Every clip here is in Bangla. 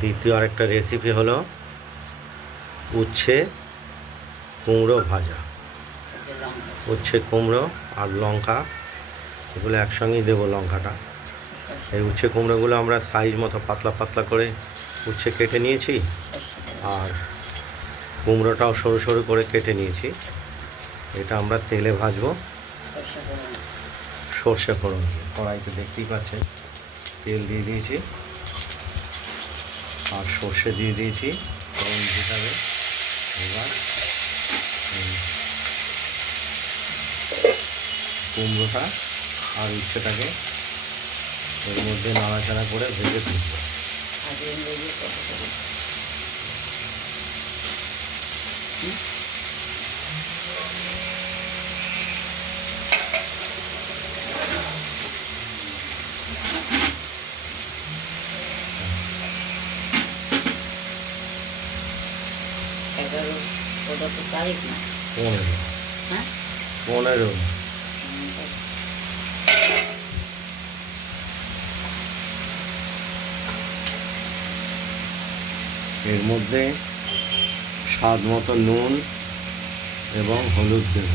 দ্বিতীয় আরেকটা রেসিপি হলো উচ্ছে কুমড়ো ভাজা। উচ্ছে, কুমড়ো আর লঙ্কা, এগুলো একসঙ্গেই দেবো লঙ্কাটা। এই উচ্ছে, কুমড়োগুলো আমরা সাইজ মতো পাতলা পাতলা করে উচ্ছে কেটে নিয়েছি আর কুমড়োটাও সরু সরু করে কেটে নিয়েছি। এটা আমরা তেলে ভাজবো। সর্ষে ফোড়ন কড়াইতে দেখতেই পাচ্ছেন, তেল দিয়ে দিয়েছি। আর সর্ষে দিয়ে দিয়েছি ফোড়ন হিসাবে। এবার এই কুমড়োটা আর উচ্ছেটাকে এর মধ্যে নাড়াচাড়া করে ভেজে তুলবো। এগারো ওটা তো তারিখ না? পনেরো। হ্যাঁ? পনেরো। এর মধ্যে স্বাদ মতো নুন এবং হলুদ দেব।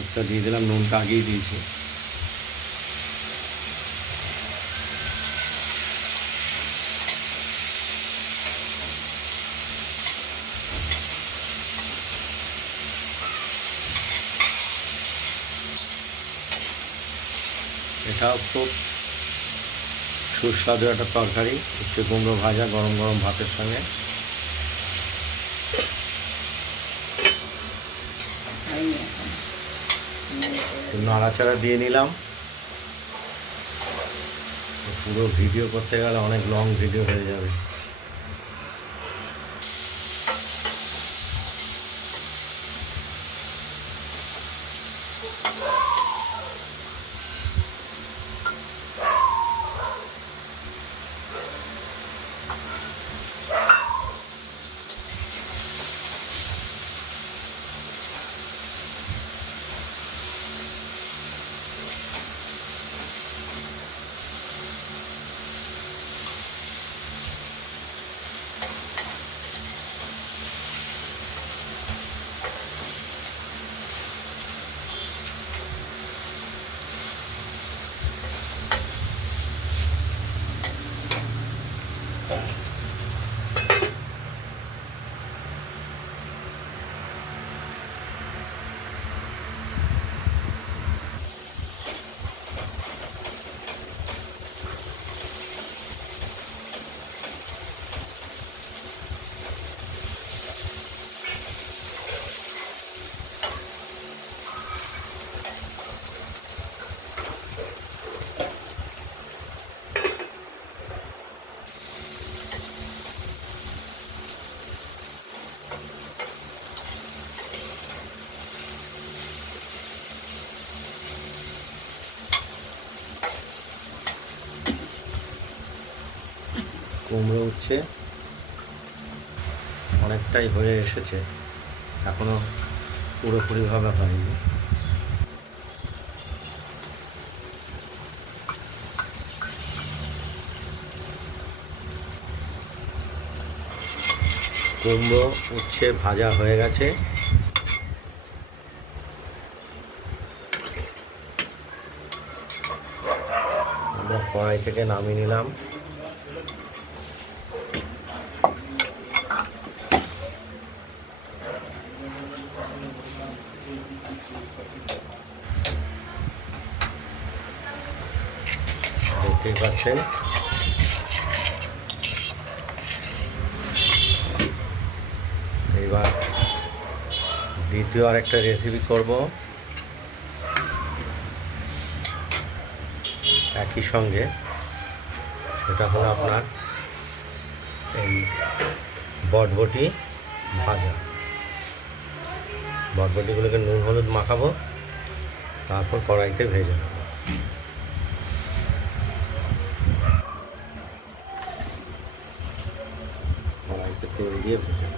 হলুদটা দিয়ে দিলাম, নুনটা আগেই দিয়েছি। এটাও খুব সুস্বাদু একটা তরকারি উচ্ছে কুমড়ো ভাজা, গরম গরম ভাতের সঙ্গে হয়নি এখন একটু নাড়াচাড়া দিয়ে নিলাম। পুরো ভিডিও করতে গেলে অনেক লং ভিডিও হয়ে যাবে। কুমড়ো উচ্ছে অনেকটাই হয়ে এসেছে। এখনও পুরোপুরিভাবে হয়নি। কুমড়ো উচ্ছে ভাজা হয়ে গেছে। আমরা কড়াই থেকে নামিয়ে নিলাম। দেখতেই পাচ্ছেন। এবার দ্বিতীয় আরেকটা রেসিপি করব। একই সঙ্গে সেটা হলো আপনার এই বটবটি ভাজা। বটবটিগুলোকে নুন, হলুদ মাখাবো, তারপর কড়াইতে ভেজে নেব। তেল দিয়ে ভেজে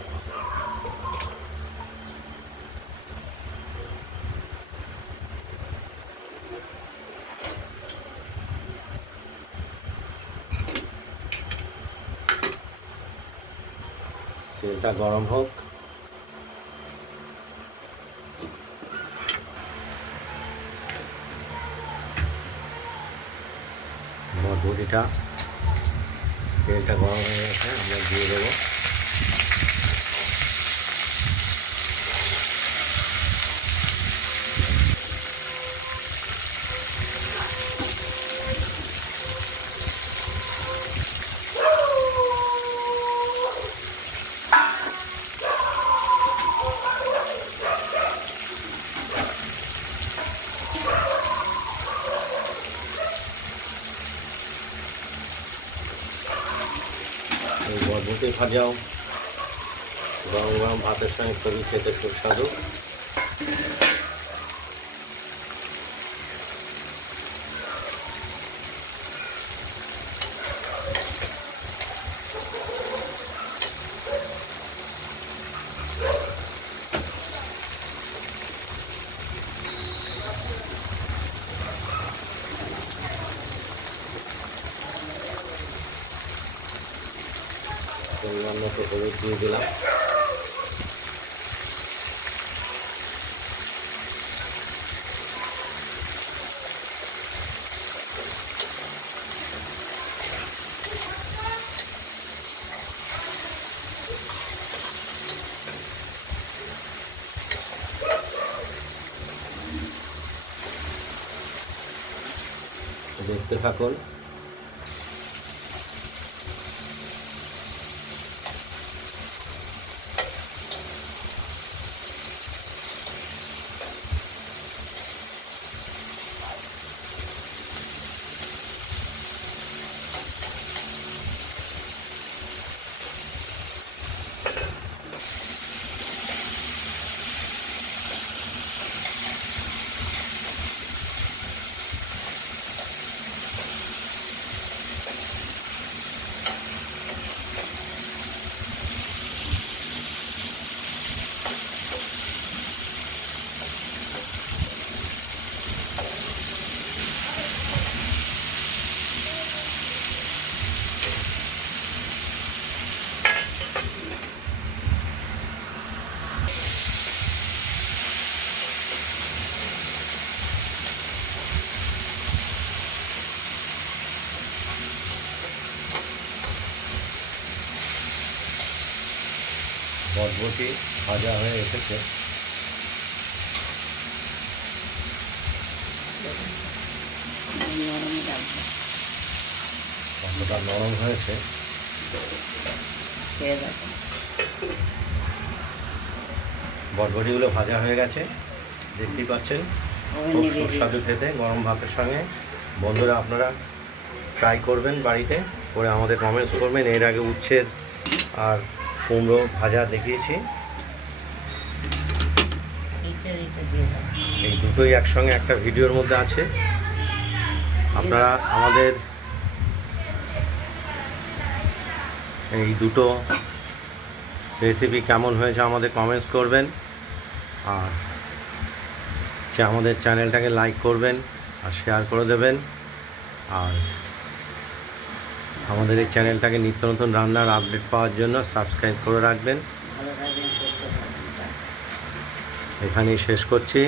তেলটা গরম হোক। বটবটিটা তেলটা গরম হয়ে গেছে আমরা দিয়ে দেবো। বরবটি ভাজাও। গরম গরম ভাতের সঙ্গে খুবই খেতে সুস্বাদু। মতো হলুদ দিয়ে দিলাম দেখতে থাকুন। বটবটি ভাজা হয়ে এসেছে। নরম নরম হয়েছে। বটবটিগুলো ভাজা হয়ে গেছে। দেখতেই পাচ্ছেন খুব সুস্বাদু খেতে গরম ভাতের সঙ্গে। বন্ধুরা আপনারা ট্রাই করবেন বাড়িতে। করে আমাদের কমেন্টস করবেন। এর আগে উচ্ছেদ আর কুমড়ো ভাজা দেখিয়েছি। এই দুটোই একসঙ্গে একটা ভিডিওর মধ্যে আছে। আপনারা আমাদের এই দুটো রেসিপি কেমন হয়েছে আমাদের কমেন্টস করবেন। আর আমাদের চ্যানেলটাকে লাইক করবেন আর শেয়ার করে দেবেন। আর আমাদের এই চ্যানেলটাকে নিত্য নতুন রান্নার আপডেট পাওয়ার জন্য সাবস্ক্রাইব করে রাখবেন। এখানেই শেষ করছি।